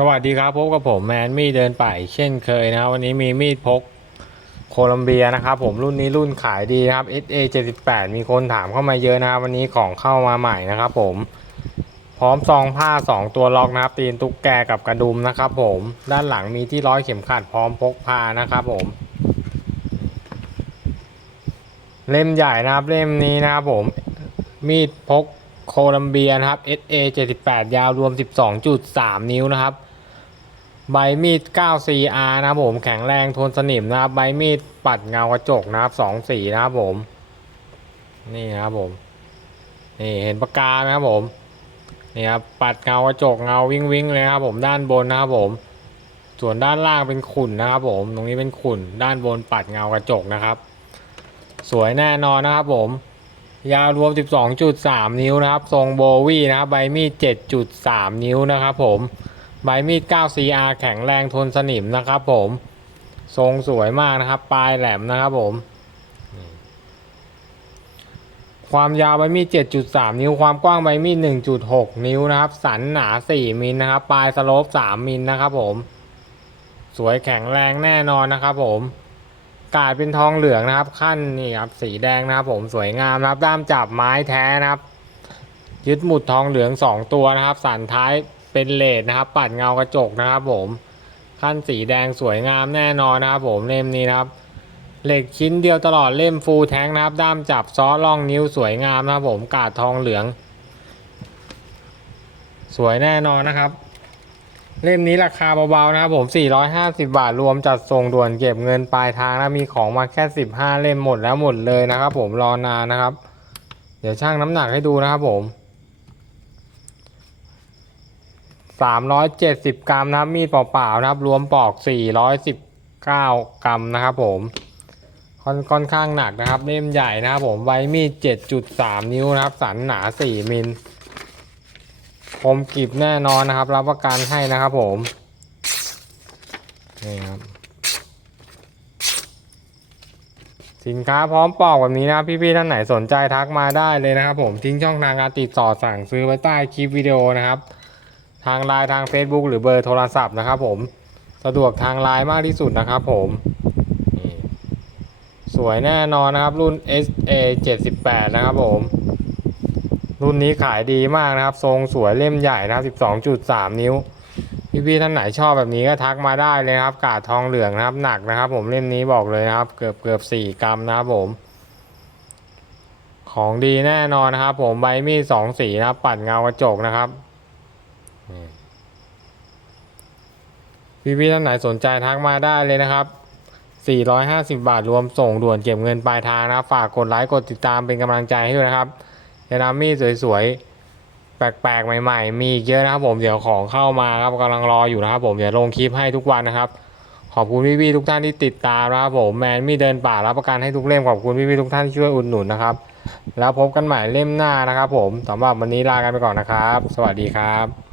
สวัสดีครับพบกับผมแมนมี่เดินป่าเช่นเคยนะครับวันนี้มีมีดพกโคลัมเบียนะครับผมรุ่นนี้รุ่นขายดีครับ SA 78มีคนถามเข้ามาเยอะนะครับวันนี้ของเข้ามาใหม่นะครับผมพร้อมซองผ้า 2 ตัวล็อกนะครับตีนตุ๊กแกกับกระดุมนะครับผมด้านหลังมีที่ร้อยเข็มขัดพร้อมพกพานะครับผมเล่มใหญ่นะครับเล่มนี้นะครับผมมีดพกโคลัมเบียนะครับ SA 78ยาวรวม 12.3 นิ้วนะครับ ใบมีด 9CR นะครับผมแข็งแรงทนสนิมนะครับ ใบมีดปัดเงากระจกนะครับสองสีนะครับผม นี่นะครับผม นี่เห็นปากกาไหมครับผมนี่ครับปัดเงากระจกเงาวิ่งวิ่งๆเลยครับผมด้านบนนะครับผม ส่วนด้านล่างเป็นขุ่นนะครับผม ตรงนี้เป็นขุ่นด้านบนปัดเงากระจกนะครับ สวยแน่นอนนะครับผม ยาวรวม 12.3 นิ้วนะครับ ทรงโบวี่นะครับ ใบมีด 7.3 นิ้วนะครับผม ใบมีด 9CR แข็งแรงทนสนิมนะครับผม ทรงสวยมากนะครับ ปลายแหลมนะครับผม ความยาวใบมีด 7.3 นิ้ว ความกว้างใบมีด 1.6 นิ้วนะครับ สันหนา 4 มิลนะครับ ปลายสโลป 3 มิลนะครับผม สวยแข็งแรงแน่นอนนะครับผม กาดเป็นทองเหลืองนะครับ ขั้นนี่ครับ สีแดงนะครับ ผม สวยงามนะครับ ด้ามจับไม้แท้นะครับ ยึดหมุดทองเหลือง 2 ตัวนะครับ สันท้าย เป็นเลดนะครับ ปัดเงากระจกนะครับผมขั้นสีแดงสวยงามแน่นอนนะครับผมเล่มนี้นะครับ เหล็กชิ้นเดียวตลอดเล่มฟูลแท้งนะครับ ด้ามจับซ้อล่องนิ้วสวยงามนะครับผมกาดทองเหลือง สวยแน่นอนนะครับ เล่มนี้ราคาเบาๆนะครับผม 450 บาทรวมจัดส่งด่วนเก็บเงินปลายทางนะมีของมาแค่ 15 เล่มหมดแล้วหมดเลยนะครับ ผมรอนานนะครับ เดี๋ยวช่างน้ำหนักให้ดูนะครับผม 370 กรัมนะครับ มีดเปล่าๆนะครับ รวมปอก 419 กรัมนะครับผมค่อนค่อนข้างหนักนะครับ เล่มใหญ่นะครับผมใบมีด 7.3 นิ้วนะครับ สันหนา 4 มิลคมกริบแน่นอนนะครับ รับประกันให้นะครับผมนี่ครับสินค้าพร้อมปอกแบบนี้นะพี่ๆท่านไหนสนใจทักมาได้เลยนะครับผมทิ้งช่องทางการติดต่อสั่งซื้อไว้ใต้คลิปวิดีโอนะครับ ทางไลน์ทาง Facebook หรือเบอร์โทรศัพท์นะครับผมสะดวกทางไลน์มากที่สุดนะครับผมสวยแน่นอนนะครับรุ่น SA 78นะครับผมรุ่นนี้ขายดีมากนะครับ ทรงสวยเล่มใหญ่นะครับ 12.3 นิ้ว พี่ๆท่านไหนชอบแบบนี้ก็ทักมาได้เลยครับ กาดทองเหลืองนะครับหนักนะครับ ผมเล่มนี้บอกเลยนะครับ เกือบเกือบ4กรัมนะครับผม ของดีแน่นอนนะครับ ผมใบมีดสองสีนะครับ ปัดเงากระจกนะครับ นี่พี่ๆท่านไหนสนใจทักมาได้เลยนะครับ 450 บาทรวมส่งด่วนเก็บเงินปลายทางนะฝากกดไลค์กดติดตามเป็นกำลังใจให้ด้วยนะครับเดนามีสวยๆ แปลกๆ ใหม่ๆ มีเยอะนะครับผมเดี๋ยวของเข้ามาครับกำลังรออยู่นะครับผมเดี๋ยวลงคลิปให้ทุกวันนะครับ ขอบคุณพี่ๆทุกท่านที่ติดตามนะครับผมแมนมีเดินป่ารับประกันให้ทุกเล่มขอบคุณพี่ๆทุกท่านที่ช่วยอุดหนุนนะครับ แล้วพบกันใหม่เล่มหน้านะครับผมสำหรับวันนี้ลากันไปก่อนนะครับ สวัสดีครับ